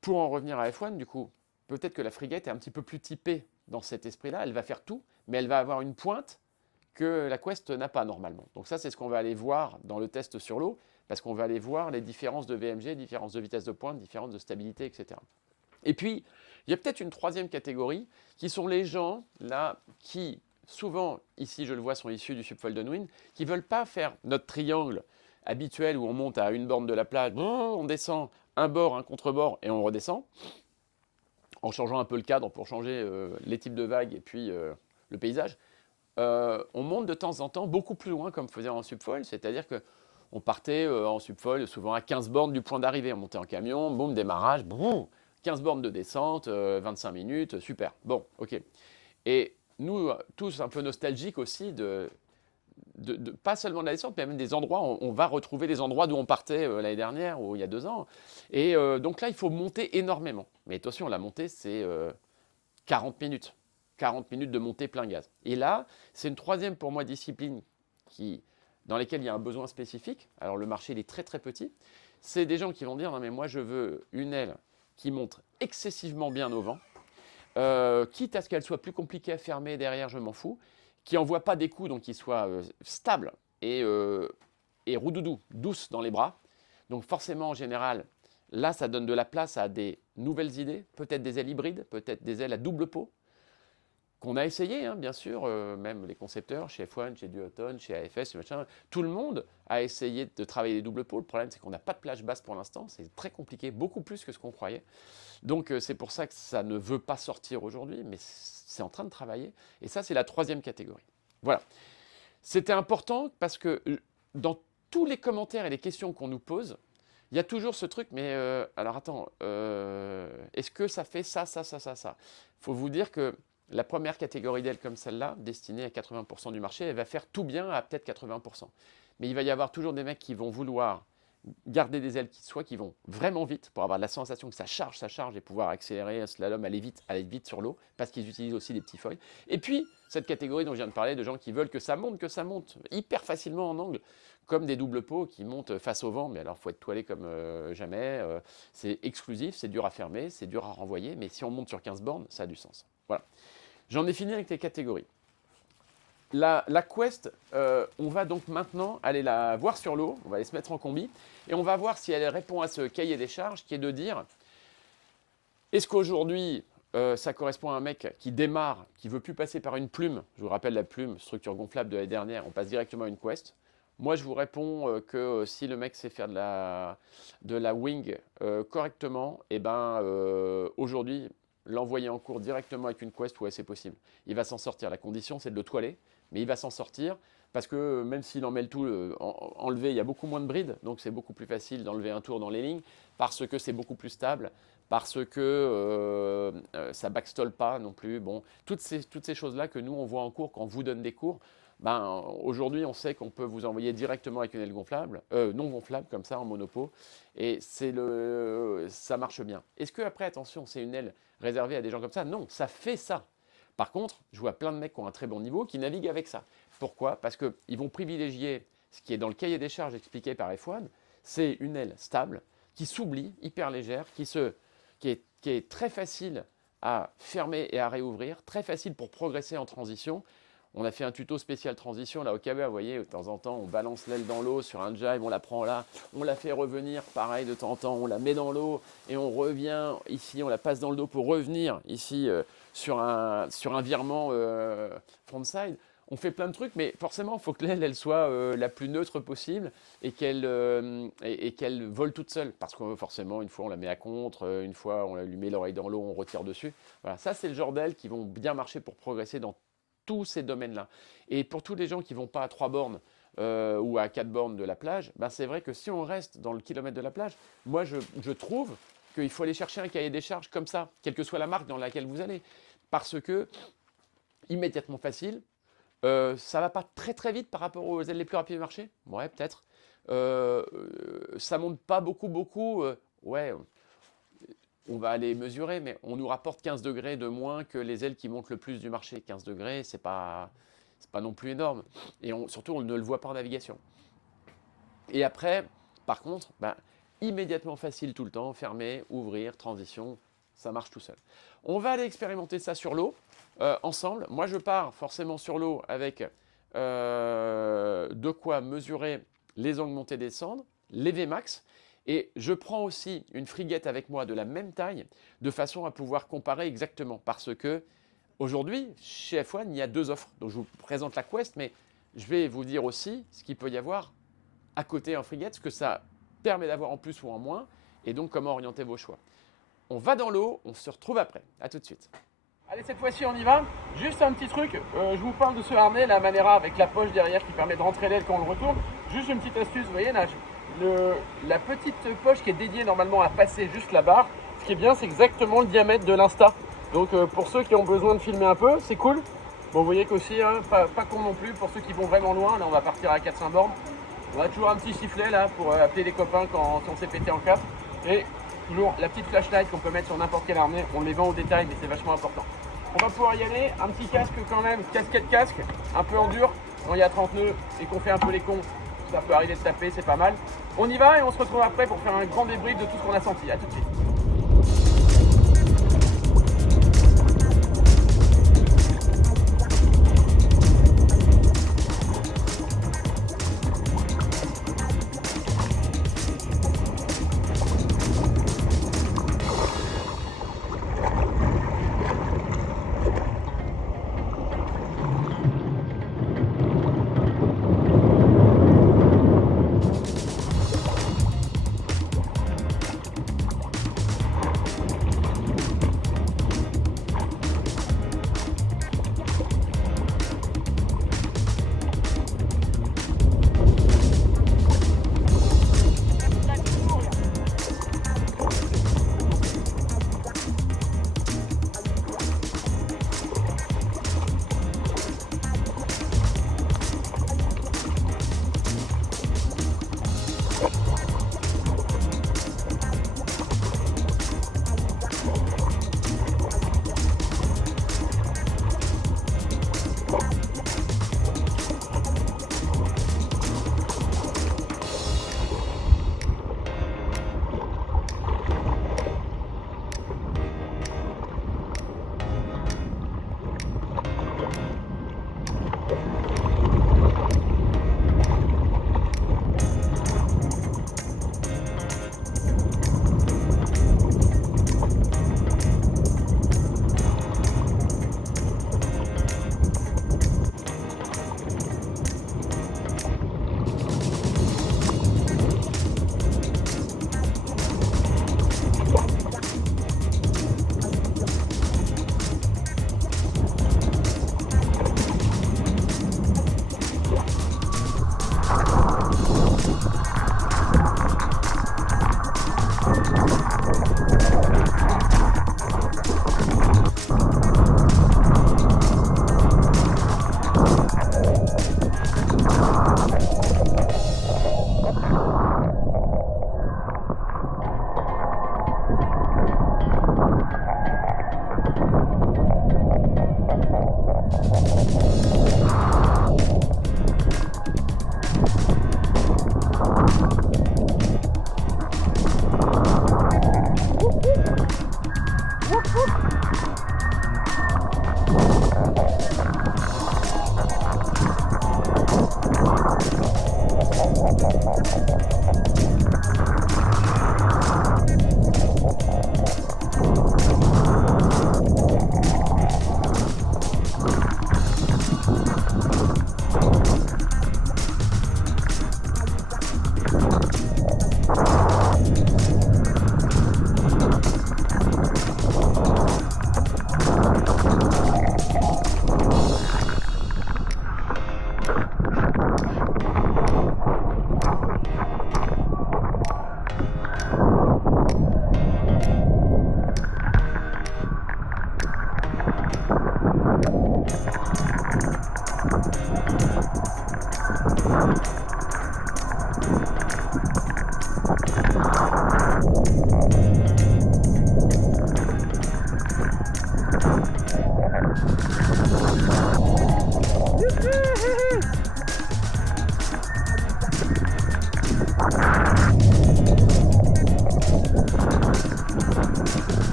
pour en revenir à F1, du coup, peut-être que la frigate est un petit peu plus typée dans cet esprit-là. Elle va faire tout, mais elle va avoir une pointe que la Quest n'a pas normalement. Donc ça, c'est ce qu'on va aller voir dans le test sur l'eau, parce qu'on va aller voir les différences de VMG, différences de vitesse de pointe, différences de stabilité, etc. Et puis, il y a peut-être une troisième catégorie, qui sont les gens, là, qui, souvent, ici, je le vois, sont issus du Subfold Wind, qui ne veulent pas faire notre triangle habituel où on monte à une borne de la plage, on descend un bord, un contre-bord, et on redescend, en changeant un peu le cadre pour changer les types de vagues et puis le paysage. On monte de temps en temps beaucoup plus loin comme faisait en subfoil, c'est-à-dire qu'on partait en subfoil souvent à 15 bornes du point d'arrivée, on montait en camion, boum, démarrage, boum, 15 bornes de descente, 25 minutes, super, bon, ok. Et nous, tous un peu nostalgiques aussi pas seulement de la descente, mais même des endroits, on va retrouver les endroits d'où on partait l'année dernière ou il y a 2 ans. Et donc là, il faut monter énormément. Mais attention, la montée, c'est 40 minutes. 40 minutes de montée plein gaz. Et là, c'est une troisième pour moi discipline dans laquelle il y a un besoin spécifique. Alors le marché il est très très petit. C'est des gens qui vont dire non mais moi je veux une aile qui monte excessivement bien au vent, quitte à ce qu'elle soit plus compliquée à fermer derrière, je m'en fous, qui n'envoie pas des coups, donc qui soit stable et roudoudou, douce dans les bras. Donc forcément en général, là ça donne de la place à des nouvelles idées, peut-être des ailes hybrides, peut-être des ailes à double pot, qu'on a essayé, hein, bien sûr, même les concepteurs, chez F1, chez Duotone, chez AFS, machin, tout le monde a essayé de travailler les doubles pots. Le problème, c'est qu'on n'a pas de plage basse pour l'instant, c'est très compliqué, beaucoup plus que ce qu'on croyait. Donc c'est pour ça que ça ne veut pas sortir aujourd'hui, mais c'est en train de travailler. Et ça, c'est la troisième catégorie. Voilà. C'était important parce que dans tous les commentaires et les questions qu'on nous pose, il y a toujours ce truc, mais alors attends, est-ce que ça fait ça, ça, ça, ça, ça? Il faut vous dire que la première catégorie d'ailes comme celle-là, destinée à 80% du marché, elle va faire tout bien à peut-être 80%. Mais il va y avoir toujours des mecs qui vont vouloir garder des ailes qui vont vraiment vite pour avoir la sensation que ça charge et pouvoir accélérer un slalom, aller vite sur l'eau, parce qu'ils utilisent aussi des petits foils. Et puis, cette catégorie dont je viens de parler, de gens qui veulent que ça monte hyper facilement en angle, comme des doubles pots qui montent face au vent, mais alors il faut être toilé comme jamais, c'est exclusif, c'est dur à fermer, c'est dur à renvoyer, mais si on monte sur 15 bornes, ça a du sens. Voilà. J'en ai fini avec les catégories. La Quest, on va donc maintenant aller la voir sur l'eau, on va aller se mettre en combi, et on va voir si elle répond à ce cahier des charges qui est de dire, est-ce qu'aujourd'hui, ça correspond à un mec qui démarre, qui ne veut plus passer par une plume, je vous rappelle la plume, structure gonflable de l'année dernière, on passe directement à une Quest. Moi, je vous réponds que si le mec sait faire de la wing correctement, et ben aujourd'hui, l'envoyer en cours directement avec une Quest, ouais, c'est possible. Il va s'en sortir. La condition, c'est de le toiler, mais il va s'en sortir parce que même s'il en met le tout enlevé, il y a beaucoup moins de bride, donc c'est beaucoup plus facile d'enlever un tour dans les lignes parce que c'est beaucoup plus stable, parce que ça backstall pas non plus. Bon, toutes ces choses-là que nous, on voit en cours quand on vous donne des cours, ben, aujourd'hui, on sait qu'on peut vous envoyer directement avec une aile gonflable, non gonflable, comme ça, en monopo, et ça marche bien. Est-ce que après, attention, c'est une aile réservée à des gens comme ça? Non, ça fait ça. Par contre, je vois plein de mecs qui ont un très bon niveau qui naviguent avec ça. Pourquoi? Parce qu'ils vont privilégier ce qui est dans le cahier des charges expliqué par F1, c'est une aile stable, qui s'oublie, hyper légère, qui est très facile à fermer et à réouvrir, très facile pour progresser en transition. On a fait un tuto spécial transition là au KB, vous voyez, de temps en temps on balance l'aile dans l'eau sur un jibe, on la prend là, on la fait revenir, pareil de temps en temps, on la met dans l'eau et on revient ici, on la passe dans le dos pour revenir ici sur un virement frontside. On fait plein de trucs, mais forcément, il faut que l'aile elle soit la plus neutre possible et qu'elle vole toute seule. Parce que forcément, une fois on la met à contre, une fois on lui met l'oreille dans l'eau, on retire dessus. Voilà, ça c'est le genre d'ailes qui vont bien marcher pour progresser dans tous ces domaines-là. Et pour tous les gens qui ne vont pas à 3 bornes ou à 4 bornes de la plage, ben c'est vrai que si on reste dans le kilomètre de la plage, moi je trouve qu'il faut aller chercher un cahier des charges comme ça, quelle que soit la marque dans laquelle vous allez. Parce que, immédiatement facile, ça va pas très très vite par rapport aux ailes les plus rapides du marché. Ouais, peut-être. Ça monte pas beaucoup. Ouais, on va aller mesurer, mais on nous rapporte 15 degrés de moins que les ailes qui montent le plus du marché. 15 degrés, c'est pas non plus énorme. Et surtout, on ne le voit pas en navigation. Et après, par contre, immédiatement facile tout le temps, fermer, ouvrir, transition, ça marche tout seul. On va aller expérimenter ça sur l'eau ensemble. Moi, je pars forcément sur l'eau avec de quoi mesurer les angles montées descendre, les Vmax. Et je prends aussi une friguette avec moi de la même taille, de façon à pouvoir comparer exactement. Parce que aujourd'hui, chez F1, il y a 2 offres. Donc je vous présente la Quest, mais je vais vous dire aussi ce qu'il peut y avoir à côté en frigate, ce que ça permet d'avoir en plus ou en moins, et donc comment orienter vos choix. On va dans l'eau, on se retrouve après. À tout de suite. Allez, cette fois-ci, on y va. Juste un petit truc, je vous parle de ce harnais, la Manera, avec la poche derrière qui permet de rentrer l'aile quand on le retourne. Juste une petite astuce, vous voyez là, la petite poche qui est dédiée normalement à passer juste la barre. Ce qui est bien, c'est exactement le diamètre de l'Insta. Donc pour ceux qui ont besoin de filmer un peu, c'est cool. Bon, vous voyez qu'aussi, hein, pas con non plus pour ceux qui vont vraiment loin. Là, on va partir à 400 bornes. On a toujours un petit sifflet là pour appeler les copains quand on s'est pété en cap. Et toujours la petite flashlight qu'on peut mettre sur n'importe quel harnais. On les vend au détail, mais c'est vachement important. On va pouvoir y aller. Un petit casque quand même, casquette casque, un peu en dur. Quand il y a 30 nœuds et qu'on fait un peu les cons, ça peut arriver de taper, c'est pas mal. On y va et on se retrouve après pour faire un grand débrief de tout ce qu'on a senti. À tout de suite.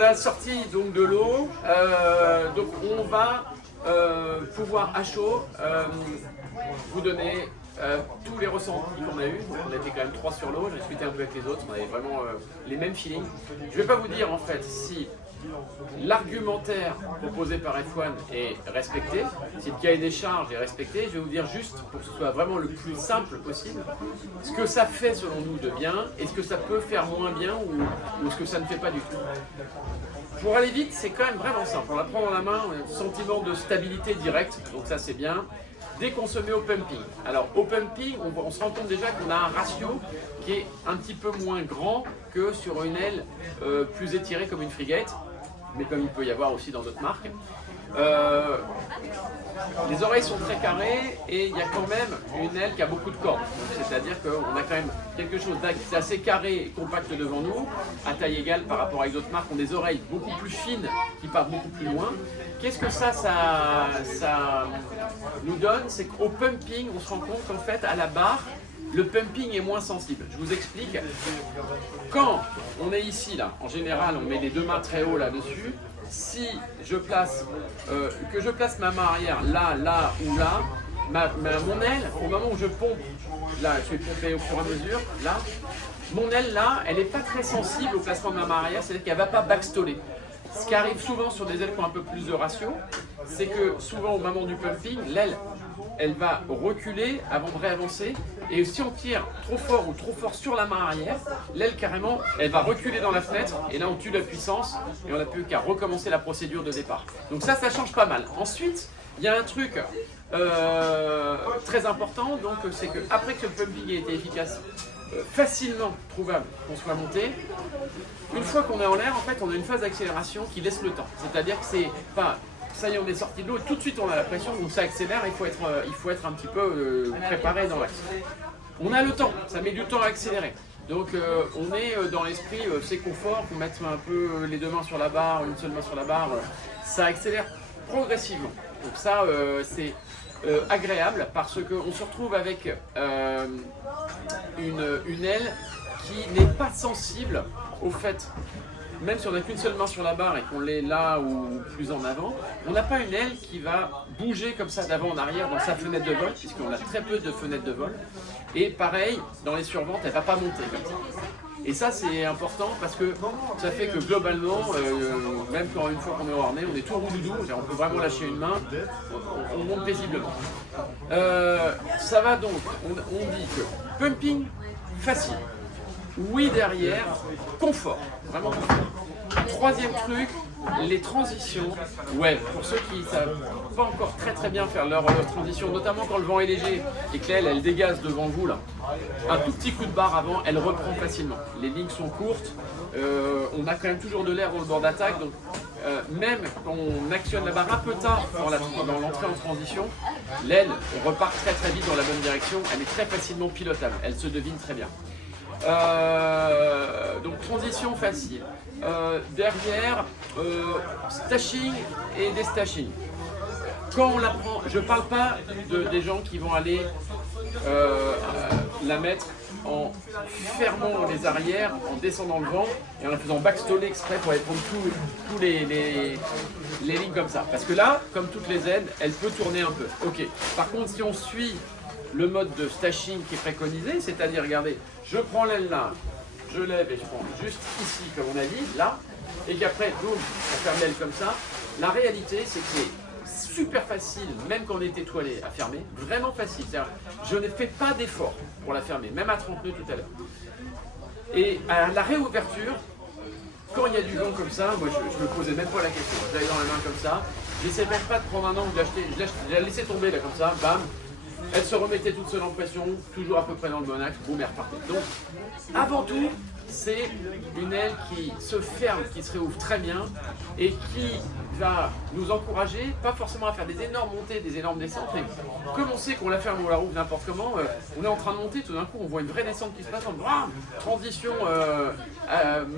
voilà, sortie donc de l'eau. Donc on va pouvoir à chaud vous donner tous les ressentis qu'on a eu. Donc on était quand même 3 sur l'eau, j'ai discuté un peu avec les autres, on avait vraiment les mêmes feelings. Je ne vais pas vous dire en fait si l'argumentaire proposé par F1 est respecté, si le cahier des charges est respecté. Je vais vous dire juste, pour que ce soit vraiment le plus simple possible, ce que ça fait selon nous de bien, et ce que ça peut faire moins bien ou ce que ça ne fait pas du tout. Pour aller vite, c'est quand même vraiment simple. On la prend dans la main, on a un sentiment de stabilité directe, donc ça c'est bien. Dès qu'on se met au pumping. Alors au pumping, on se rend compte déjà qu'on a un ratio qui est un petit peu moins grand que sur une aile plus étirée comme une frigate, mais comme il peut y avoir aussi dans d'autres marques. Les oreilles sont très carrées et il y a quand même une aile qui a beaucoup de cordes. C'est-à-dire qu'on a quand même quelque chose d'assez carré et compact devant nous, à taille égale par rapport à d'autres marques, ont des oreilles beaucoup plus fines qui partent beaucoup plus loin. Qu'est-ce que ça nous donne? C'est qu'au pumping, on se rend compte qu'en fait, à la barre, le pumping est moins sensible. Je vous explique. Quand on est ici, là, en général, on met les deux mains très haut là-dessus. Si je place, que je place ma main arrière là, là ou là, mon aile, au moment où je pompe, là, je vais pomper au fur et à mesure, là, mon aile là, elle n'est pas très sensible au placement de ma main arrière, c'est-à-dire qu'elle ne va pas backstoller. Ce qui arrive souvent sur des ailes qui ont un peu plus de ratio, c'est que souvent au moment du pumping, l'aile, elle va reculer avant de réavancer. Et si on tire trop fort sur la main arrière, l'aile carrément, elle va reculer dans la fenêtre. Et là, on tue la puissance et on n'a plus qu'à recommencer la procédure de départ. Donc ça change pas mal. Ensuite, il y a un truc très important, donc c'est qu'après que le pumping ait été efficace, facilement trouvable, qu'on soit monté, une fois qu'on est en l'air, en fait, on a une phase d'accélération qui laisse le temps. C'est-à-dire que c'est pas... Ça y est, on est sorti de l'eau et tout de suite on a la pression, donc ça accélère, il faut être un petit peu préparé dans l'axe. On a le temps, ça met du temps à accélérer. Donc on est dans l'esprit, c'est confort, qu'on mette un peu les deux mains sur la barre, une seule main sur la barre, ça accélère progressivement. Donc ça c'est agréable parce qu'on se retrouve avec une aile qui n'est pas sensible au fait. Même si on n'a qu'une seule main sur la barre et qu'on l'est là ou plus en avant, on n'a pas une aile qui va bouger comme ça d'avant en arrière dans sa fenêtre de vol, puisqu'on a très peu de fenêtres de vol. Et pareil, dans les surventes, elle ne va pas monter comme ça. Et ça, c'est important parce que ça fait que globalement, même quand une fois qu'on est au harnais, on est tout roudoudou, on peut vraiment lâcher une main, on monte paisiblement. Ça va donc, on dit que pumping, facile. Oui derrière, confort, vraiment confort. Troisième truc, les transitions. Ouais, pour ceux qui ne savent pas encore très bien faire leur transition, notamment quand le vent est léger et que l'aile elle dégage devant vous là, un tout petit coup de barre avant, elle reprend facilement. Les lignes sont courtes, on a quand même toujours de l'air dans le bord d'attaque, donc même quand on actionne la barre un peu tard dans l'entrée en transition, l'aile repart très vite dans la bonne direction, elle est très facilement pilotable, elle se devine très bien. Donc transition facile. Derrière, stashing et destashing. Quand on la prend, je ne parle pas des gens qui vont aller la mettre en fermant les arrières, en descendant le vent et en la faisant backstoller exprès pour aller prendre tous les lignes comme ça. Parce que là, comme toutes les aides, elle peut tourner un peu. Ok. Par contre, si on suit le mode de stashing qui est préconisé, c'est-à-dire, regardez, je prends l'aile là, je lève et je prends juste ici, comme on a dit, là, et qu'après, boum, on ferme l'aile comme ça. La réalité, c'est que c'est super facile, même quand on est étoilé, à fermer, vraiment facile. Je ne fais pas d'effort pour la fermer, même à 30 nœuds tout à l'heure. Et à la réouverture, quand il y a du vent comme ça, moi je me posais même pas la question. Je l'avais dans la main comme ça, j'essaie même pas de prendre un angle, je la laissais tomber là comme ça, bam. Elle se remettait toute seule en pression, toujours à peu près dans le bon axe, boum, elle repartait. Donc, avant tout, c'est une aile qui se ferme, qui se réouvre très bien et qui va nous encourager, pas forcément à faire des énormes montées, des énormes descentes, mais comme on sait qu'on la ferme ou on la rouvre n'importe comment, on est en train de monter, tout d'un coup on voit une vraie descente qui se passe, transition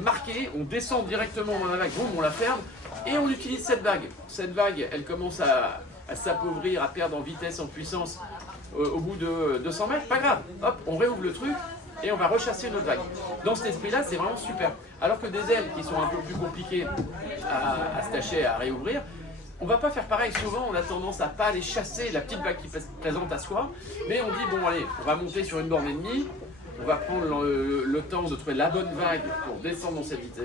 marquée, on descend directement dans la vague, boum, on la ferme et on utilise cette vague. Cette vague, elle commence à s'appauvrir, à perdre en vitesse, en puissance. Au bout de 200 mètres, pas grave, hop, on réouvre le truc, et on va rechasser une autre vague. Dans cet esprit-là, c'est vraiment super. Alors que des ailes qui sont un peu plus compliquées à se tâcher, à réouvrir, on va pas faire pareil. Souvent, on a tendance à pas aller chasser la petite vague qui présente à soi, mais on dit, bon allez, on va monter sur une borne et demie, on va prendre le temps de trouver la bonne vague pour descendre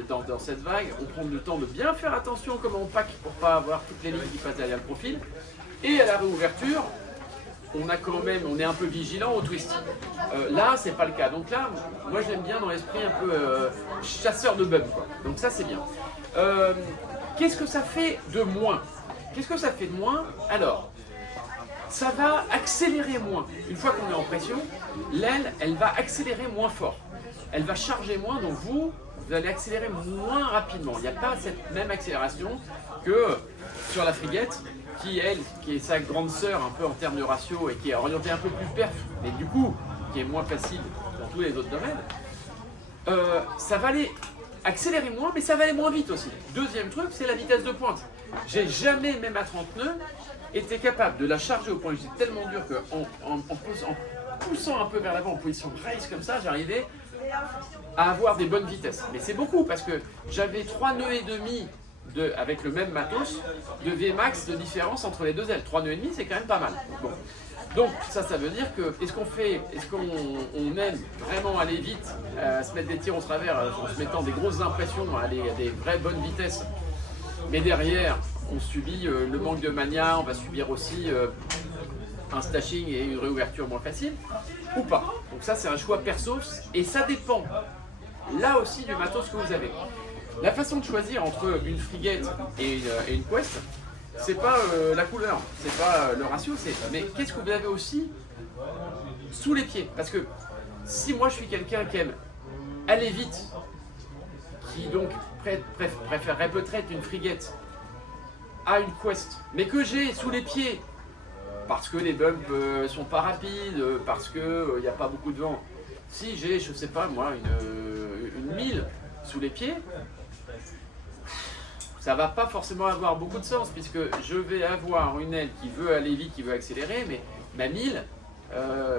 dans cette vague, on prend le temps de bien faire attention comment on pack pour pas avoir toutes les lignes qui passent derrière le profil, et à la réouverture, on est un peu vigilant au twist. Là, c'est pas le cas. Donc là, moi je l'aime bien dans l'esprit un peu chasseur de bump, quoi. Donc ça, c'est bien. Qu'est-ce que ça fait de moins? Qu'est-ce que ça fait de moins? Alors, ça va accélérer moins. Une fois qu'on est en pression, l'aile, elle va accélérer moins fort. Elle va charger moins, donc vous allez accélérer moins rapidement. Il n'y a pas cette même accélération que sur la frigate, qui est sa grande sœur un peu en termes de ratio et qui est orientée un peu plus perf, mais du coup, qui est moins facile dans tous les autres domaines. Ça va aller accélérer moins, mais ça va aller moins vite aussi. Deuxième truc, c'est la vitesse de pointe. J'ai jamais, même à 30 nœuds, été capable de la charger au point où j'étais tellement dur qu'en poussant un peu vers l'avant en position race comme ça, j'arrivais à avoir des bonnes vitesses. Mais c'est beaucoup parce que j'avais 3 nœuds et demi avec le même matos de Vmax de différence entre les deux ailes. 3 nœuds et demi, c'est quand même pas mal. Bon. Donc ça veut dire que est-ce qu'on aime vraiment aller vite, se mettre des tirs au travers en se mettant des grosses impressions, aller à des vraies bonnes vitesses, mais derrière on subit le manque de mania, on va subir aussi un stashing et une réouverture moins facile, ou pas. Donc ça c'est un choix perso et ça dépend là aussi du matos que vous avez. La façon de choisir entre une frigate et une quest, c'est pas la couleur, c'est pas le ratio, mais qu'est-ce que vous avez aussi sous les pieds? Parce que si moi je suis quelqu'un qui aime aller vite, qui donc préférerait peut-être une frigate à une quest, mais que j'ai sous les pieds, parce que les bumps sont pas rapides, parce qu'il n'y a pas beaucoup de vent, si j'ai, je sais pas moi, une 1000 sous les pieds, ça va pas forcément avoir beaucoup de sens puisque je vais avoir une aile qui veut aller vite, qui veut accélérer, mais ma 1000,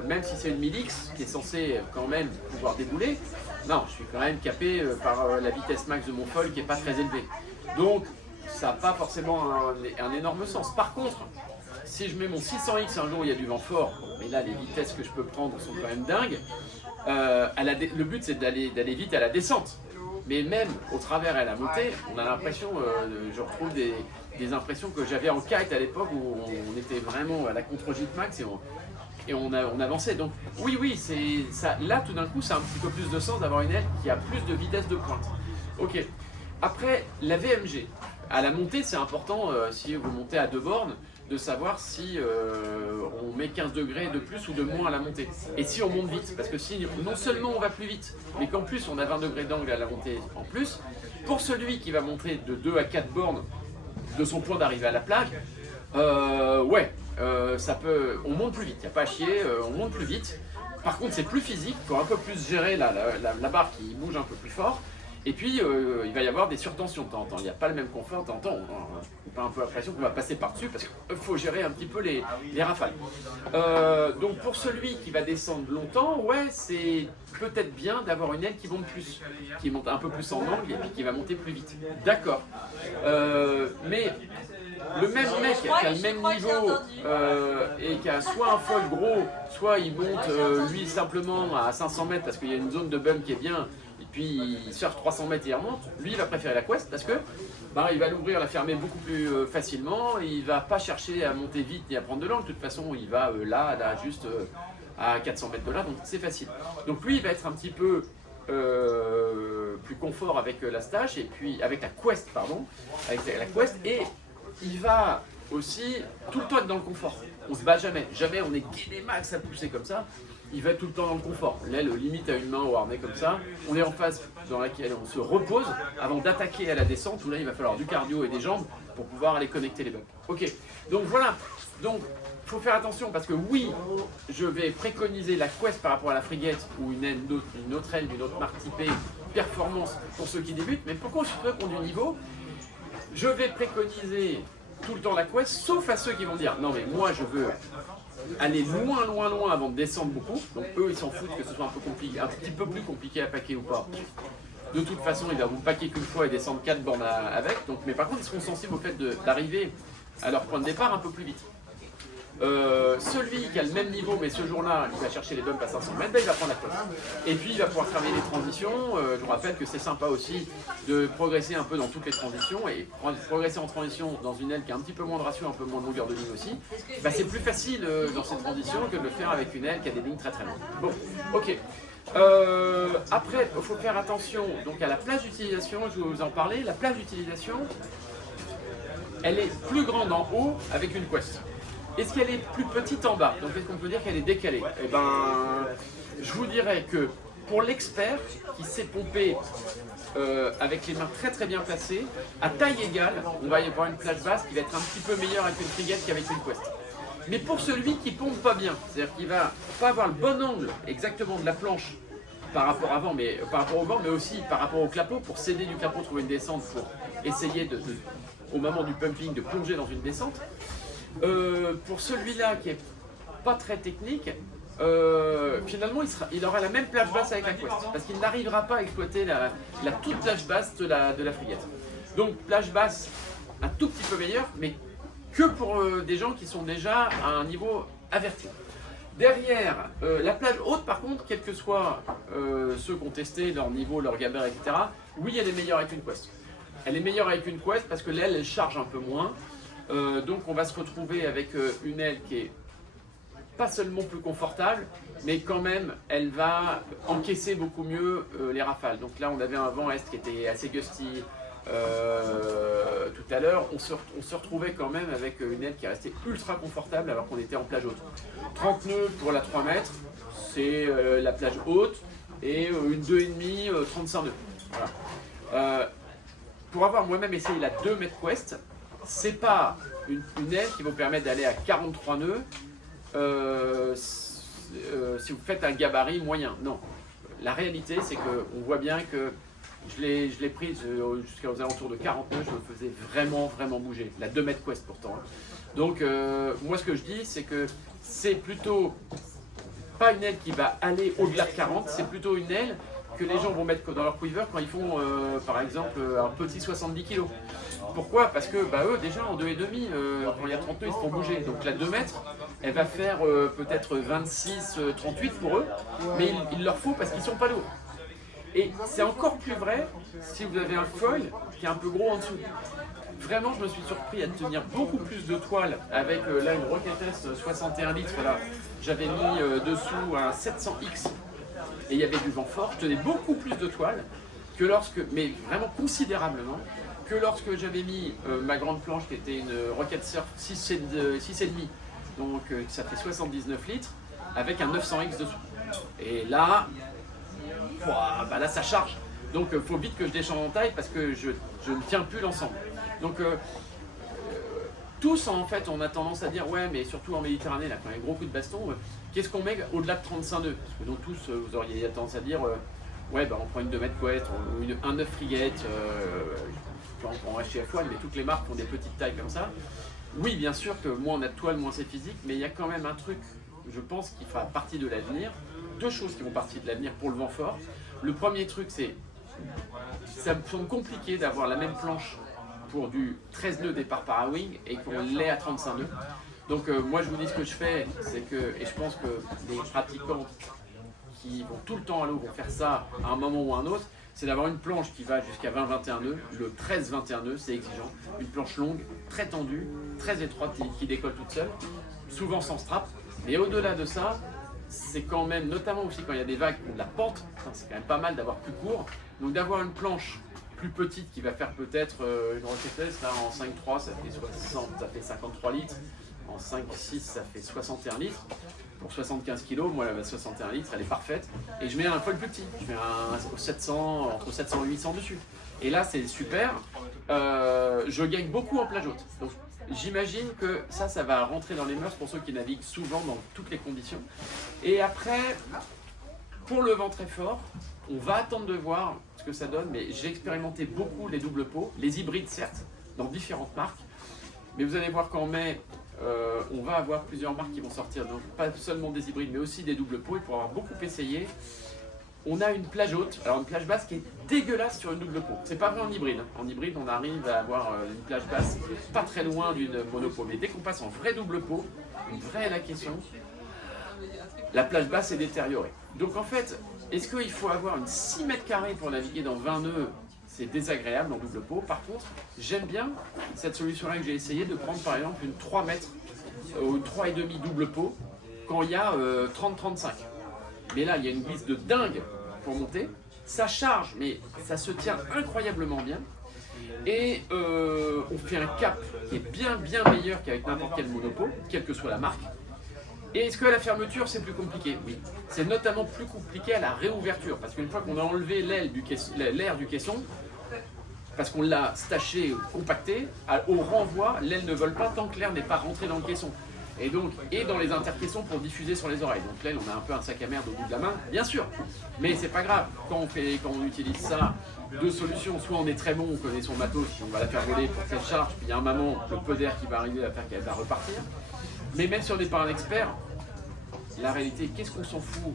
même si c'est une 1000X qui est censée quand même pouvoir débouler, non, je suis quand même capé par la vitesse max de mon foil qui est pas très élevée. Donc ça n'a pas forcément un énorme sens. Par contre, si je mets mon 600X un jour où il y a du vent fort, mais là les vitesses que je peux prendre sont quand même dingues, le but c'est d'aller vite à la descente. Mais même au travers et à la montée, on a l'impression, je retrouve des impressions que j'avais en kite à l'époque où on était vraiment à la contre-gîte max et on avançait. Donc oui, ça, là tout d'un coup, ça a un petit peu plus de sens d'avoir une aile qui a plus de vitesse de pointe. Ok. Après, la VMG. À la montée, c'est important, si vous montez à 2 bornes, de savoir si on met 15 degrés de plus ou de moins à la montée. Et si on monte vite, parce que si non seulement on va plus vite, mais qu'en plus on a 20 degrés d'angle à la montée en plus, pour celui qui va monter de 2 à 4 bornes de son point d'arrivée à la plage, ça peut, on monte plus vite, il n'y a pas à chier, on monte plus vite. Par contre c'est plus physique, il faut un peu plus gérer la barre qui bouge un peu plus fort. Et puis, il va y avoir des surtensions de temps en temps. Il n'y a pas le même confort de temps en temps. On a un peu l'impression qu'on va passer par-dessus parce qu'il faut gérer un petit peu les rafales. Donc, pour celui qui va descendre longtemps, ouais, c'est peut-être bien d'avoir une aile qui monte plus, qui monte un peu plus en angle et puis qui va monter plus vite. D'accord. Mais le même mec qui a le même niveau et qui a soit un foil gros, soit il monte lui simplement à 500 mètres parce qu'il y a une zone de bump qui est bien. Puis il surfe 300 mètres et il remonte, lui il va préférer la quest parce que il va l'ouvrir, la fermer beaucoup plus facilement, il va pas chercher à monter vite ni à prendre de l'angle, de toute façon il va là juste à 400 mètres de là, donc c'est facile. Donc lui il va être un petit peu plus confort avec la stache et puis avec la quest, et il va aussi tout le temps être dans le confort. On se bat jamais on est guidé max à pousser comme ça. Il va être tout le temps dans le confort. L'aile limite à une main au harnais comme ça. On est en phase dans laquelle on se repose avant d'attaquer à la descente où là il va falloir du cardio et des jambes pour pouvoir aller connecter les bumps. Ok, donc voilà. Donc il faut faire attention parce que oui, je vais préconiser la quest par rapport à la frigate ou une autre aile d'une autre marque typée performance pour ceux qui débutent. Mais pour ceux qui ont du niveau, je vais préconiser tout le temps la quest, sauf à ceux qui vont dire non mais moi je veux aller loin, loin, loin avant de descendre beaucoup. Donc eux, ils s'en foutent que ce soit un peu compliqué, un petit peu plus compliqué à packer ou pas. De toute façon, il va vous packer qu'une fois et descendre 4 bornes avec. Donc, mais par contre, ils seront sensibles au fait d'arriver à leur point de départ un peu plus vite. Celui qui a le même niveau, mais ce jour-là, il va chercher les bumps à 500 mètres, ben, il va prendre la cote. Et puis, il va pouvoir travailler les transitions. Je vous rappelle que c'est sympa aussi de progresser un peu dans toutes les transitions. Et progresser en transition dans une aile qui a un petit peu moins de ratio, un peu moins de longueur de ligne aussi, ben, c'est plus facile dans ces transitions que de le faire avec une aile qui a des lignes très très longues. Bon, ok. Après, il faut faire attention donc, à la plage d'utilisation. Je vais vous en parler. La plage d'utilisation, elle est plus grande en haut avec une Quest. Est-ce qu'elle est plus petite en bas? Donc est-ce qu'on peut dire qu'elle est décalée? Eh ben, je vous dirais que pour l'expert qui sait pomper avec les mains très très bien placées, à taille égale, on va y avoir une plage basse qui va être un petit peu meilleure avec une frigate qu'avec une Quest. Mais pour celui qui pompe pas bien, c'est-à-dire qu'il va pas avoir le bon angle exactement de la planche par rapport avant, mais par rapport au vent, mais aussi par rapport au clapot, pour céder du clapot, trouver une descente, pour essayer au moment du pumping de plonger dans une descente. Pour celui-là qui est pas très technique, finalement il aura la même plage basse avec la Quest, parce qu'il n'arrivera pas à exploiter la toute plage basse de la frégate. Donc plage basse un tout petit peu meilleure, mais que pour des gens qui sont déjà à un niveau averti. Derrière, la plage haute par contre, quels que soient ceux qui ont testé leur niveau, leur gabarit, etc., oui elle est meilleure avec une Quest. Elle est meilleure avec une Quest parce que l'aile elle charge un peu moins. Donc on va se retrouver avec une aile qui est pas seulement plus confortable, mais quand même elle va encaisser beaucoup mieux les rafales. Donc là on avait un vent est qui était assez gusty tout à l'heure, on se retrouvait quand même avec une aile qui restait ultra confortable alors qu'on était en plage haute. 30 nœuds pour la 3 mètres, c'est la plage haute, et une 2,5, 35 nœuds. Voilà. Pour avoir moi-même essayé la 2 mètres Quest, c'est pas une aile qui vous permet d'aller à 43 nœuds si vous faites un gabarit moyen. Non. La réalité, c'est qu'on voit bien que je l'ai prise jusqu'aux alentours de 40 nœuds, je me faisais vraiment, vraiment bouger. La 2 mètres Quest pourtant. Hein. Donc, moi, ce que je dis, c'est que c'est plutôt pas une aile qui va aller au-delà de 40, c'est plutôt une aile que les gens vont mettre dans leur quiver quand ils font, par exemple, un petit 70 kg. Pourquoi? Parce que eux, déjà en 2,5, quand il y a 30 nœuds, ils se font bouger. Donc la 2 mètres, elle va faire peut-être 26, 38 pour eux, mais il leur faut parce qu'ils ne sont pas lourds. Et c'est encore plus vrai si vous avez un foil qui est un peu gros en dessous. Vraiment, je me suis surpris à tenir beaucoup plus de toile avec là une Rockettes 61 litres. Là, j'avais mis dessous un 700X et il y avait du vent fort. Je tenais beaucoup plus de toile que lorsque, mais vraiment considérablement, que lorsque j'avais mis ma grande planche qui était une Rocket Surf 6,5, donc ça fait 79 litres, avec un 900X dessous. Et là, là ça charge. Donc il faut vite que je déchante en taille parce que je ne tiens plus l'ensemble. Donc tous en fait on a tendance à dire ouais mais surtout en Méditerranée là quand il y a un gros coup de baston, qu'est-ce qu'on met au-delà de 35 nœuds? Parce que donc tous vous auriez tendance à dire ouais on prend une 2 mètres Quest ou un 9 frigate, on prend HF1 mais toutes les marques ont des petites tailles comme ça. Oui bien sûr que moins on a de toile, moins c'est physique, mais il y a quand même un truc je pense qui fera partie de l'avenir. Deux choses qui vont partir de l'avenir pour le vent fort. Le premier truc c'est ça me semble compliqué d'avoir la même planche pour du 13 nœuds départ para-wing et qu'on l'ait à 35 nœuds. Donc moi je vous dis ce que je fais, c'est que, et je pense que les pratiquants qui vont tout le temps à l'eau vont faire ça à un moment ou à un autre, c'est d'avoir une planche qui va jusqu'à 20-21 nœuds, le 13-21 nœuds c'est exigeant, une planche longue, très tendue, très étroite qui décolle toute seule, souvent sans strap, mais au-delà de ça, c'est quand même, notamment aussi quand il y a des vagues ou de la pente, c'est quand même pas mal d'avoir plus court, donc d'avoir une planche plus petite qui va faire peut-être une Rockettes là en 5.3 ça fait 53 litres, en 5.6 ça fait 61 litres, pour 75 kg, moi la 61 litres elle est parfaite, et je mets un foil plus petit, je mets un 700, entre 700 et 800 dessus, et là c'est super, je gagne beaucoup en plage haute, donc j'imagine que ça va rentrer dans les mœurs pour ceux qui naviguent souvent dans toutes les conditions, et après pour le vent très fort, on va attendre de voir ce que ça donne, mais j'ai expérimenté beaucoup les doubles pots, les hybrides certes, dans différentes marques, mais vous allez voir qu'en mai, on va avoir plusieurs marques qui vont sortir, donc pas seulement des hybrides, mais aussi des doubles pots. Et pour avoir beaucoup essayé, on a une plage haute, alors une plage basse qui est dégueulasse sur une double pot. C'est pas vrai en hybride. En hybride, on arrive à avoir une plage basse pas très loin d'une monopôt. Mais dès qu'on passe en vrai double pot, une vraie laquation, la plage basse est détériorée. Donc en fait, est-ce qu'il faut avoir une 6 mètres carrés pour naviguer dans 20 nœuds? C'est désagréable en double pot. Par contre, j'aime bien cette solution-là que j'ai essayé de prendre par exemple une 3 mètres ou 3,5 double pot quand il y a 30-35. Mais là, il y a une glisse de dingue pour monter. Ça charge, mais ça se tient incroyablement bien. Et on fait un cap qui est bien meilleur qu'avec n'importe quel monopôt, quelle que soit la marque. Et est-ce que la fermeture, c'est plus compliqué? Oui. C'est notamment plus compliqué à la réouverture, parce qu'une fois qu'on a enlevé l'air du caisson, parce qu'on l'a staché, compacté, au renvoi, l'aile ne vole pas tant que l'air n'est pas rentré dans le caisson. Et donc, et dans les intercaissons pour diffuser sur les oreilles. Donc l'aile, on a un peu un sac à merde au bout de la main, bien sûr. Mais c'est pas grave, quand on utilise ça, deux solutions, soit on est très bon, on connaît son matos, on va la faire voler pour qu'elle charge, puis il y a un moment, le peu d'air qui va arriver va faire qu'elle va repartir. Mais même si on n'est pas un expert, la réalité, qu'est-ce qu'on s'en fout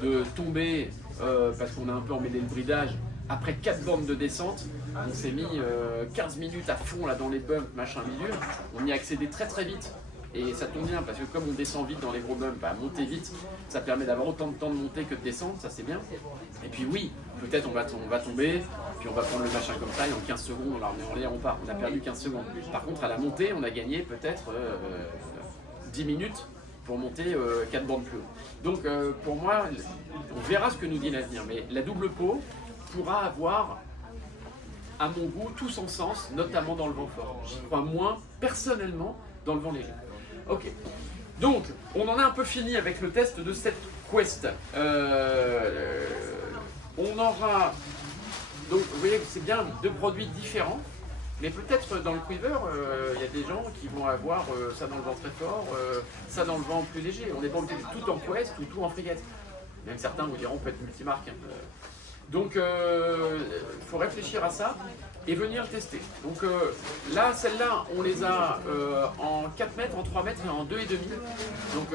de tomber parce qu'on a un peu emmêlé le bridage. Après 4 bornes de descente, on s'est mis 15 minutes à fond là dans les bumps, machin bidule. On y a accédé très vite. Et ça tombe bien parce que comme on descend vite dans les gros bumps, bah, monter vite, ça permet d'avoir autant de temps de monter que de descendre, ça c'est bien. Et puis oui, peut-être on va tomber, puis on va prendre le machin comme ça et en 15 secondes on la remet en l'air, on part. On a perdu 15 secondes. Par contre à la montée, on a gagné peut-être 10 minutes pour monter 4 bornes plus haut. Donc pour moi, on verra ce que nous dit l'avenir, mais la double pot pourra avoir, à mon goût, tout son sens, notamment dans le vent fort. J'y crois moins, personnellement, dans le vent léger. Ok, donc on en a un peu fini avec le test de cette Quest. On aura, donc vous voyez que c'est bien deux produits différents, mais peut-être dans le quiver, il y a des gens qui vont avoir ça dans le vent très fort, ça dans le vent plus léger. On n'est pas obligé de tout en Quest ou tout en frégate. Même certains vous diront peut être multimarque. Donc il faut réfléchir à ça et venir le tester. Donc là, celle-là, on les a en 4 mètres, en 3 mètres et en 2,5. Donc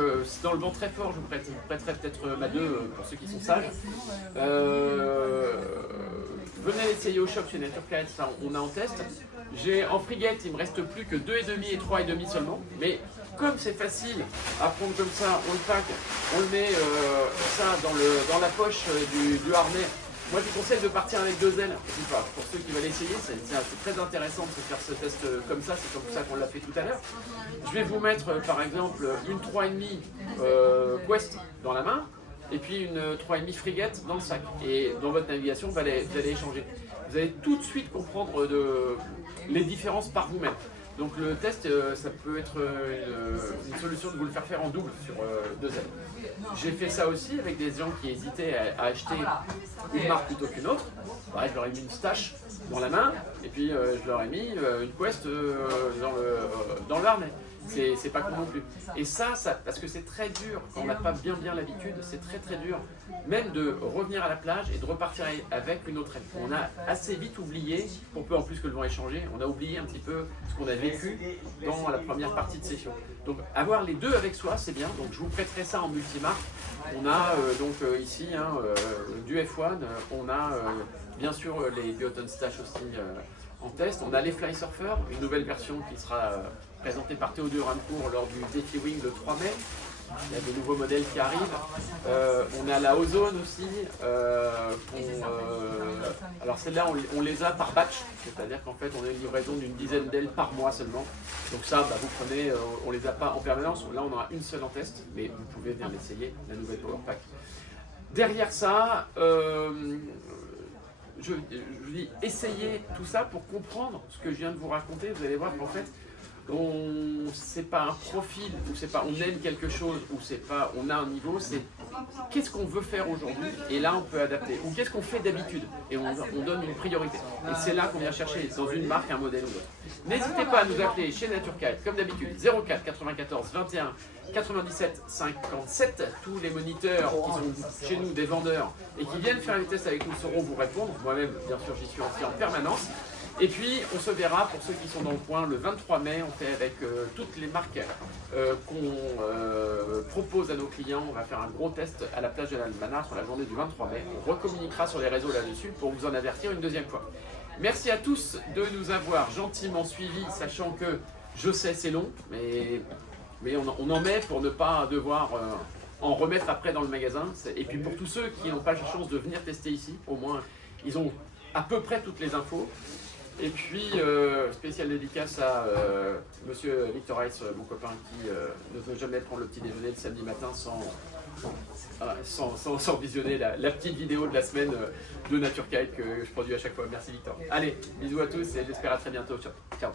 dans le vent très fort, je vous prêterai peut-être ma 2 pour ceux qui sont sages. Venez l'essayer au shop chez Naturkite, ça on a en test. En frigate, il me reste plus que 2,5 et 3,5 seulement. Mais comme c'est facile à prendre comme ça, on le pack, on le met ça dans la poche du harnais. Moi, je vous conseille de partir avec 2 ailes. Pour ceux qui veulent essayer, c'est très intéressant de se faire ce test comme ça. C'est comme ça qu'on l'a fait tout à l'heure. Je vais vous mettre, par exemple, une 3,5 Quest dans la main et puis une 3,5 frigate dans le sac. Et dans votre navigation, vous allez échanger. Vous allez tout de suite comprendre les différences par vous-même. Donc le test, ça peut être une solution de vous le faire en double sur 2 ailes. J'ai fait ça aussi avec des gens qui hésitaient à acheter une marque plutôt qu'une autre. Pareil, je leur ai mis une stache dans la main et puis je leur ai mis une Quest dans le harnais. C'est pas con non plus. Et ça, parce que c'est très dur, quand on n'a pas bien l'habitude, c'est très dur, même de revenir à la plage et de repartir avec une autre aile. On a assez vite oublié, pour peu en plus que le vent ait changé, on a oublié un petit peu ce qu'on a vécu dans la première partie de session. Donc avoir les deux avec soi, c'est bien. Donc je vous prêterai ça en multimarque. On a ici du F1, on a bien sûr les Bioton Stash aussi en test. On a les Fly Surfer, une nouvelle version qui sera présentée par Théodore Rancourt lors du Défi Wing le 3 mai. Il y a de nouveaux modèles qui arrivent. On a la Ozone aussi. Alors celles-là, on les a par batch, c'est-à-dire qu'en fait, on a une livraison d'une dizaine d'ailes par mois seulement. Donc ça, vous prenez, on les a pas en permanence. Là, on en a une seule en test, mais vous pouvez venir l'essayer, la nouvelle Power Pack. Derrière ça, je vous dis, essayez tout ça pour comprendre ce que je viens de vous raconter. Vous allez voir qu'en fait, c'est pas un profil, ou c'est pas on aime quelque chose, ou c'est pas on a un niveau, c'est qu'est-ce qu'on veut faire aujourd'hui, et là on peut adapter, ou qu'est-ce qu'on fait d'habitude, et on donne une priorité. Et c'est là qu'on vient chercher, dans une marque, un modèle ou l'autre. N'hésitez pas à nous appeler chez Naturkite, comme d'habitude, 04 94 21 97 57. Tous les moniteurs qui sont chez nous, des vendeurs, et qui viennent faire les tests avec nous sauront vous répondre. Moi-même, bien sûr, j'y suis aussi en permanence. Et puis, on se verra, pour ceux qui sont dans le coin, le 23 mai, on fait avec toutes les marques qu'on propose à nos clients. On va faire un gros test à la plage de l'Almana sur la journée du 23 mai. On recommuniquera sur les réseaux là-dessus pour vous en avertir une deuxième fois. Merci à tous de nous avoir gentiment suivis, sachant que je sais c'est long, mais on en met pour ne pas devoir en remettre après dans le magasin. Et puis pour tous ceux qui n'ont pas la chance de venir tester ici, au moins ils ont à peu près toutes les infos. Et puis, spéciale dédicace à monsieur Victor Heiss, mon copain, qui ne veut jamais prendre le petit déjeuner le samedi matin sans visionner la petite vidéo de la semaine de NatureKite que je produis à chaque fois. Merci Victor. Allez, bisous à tous et j'espère à très bientôt. Ciao.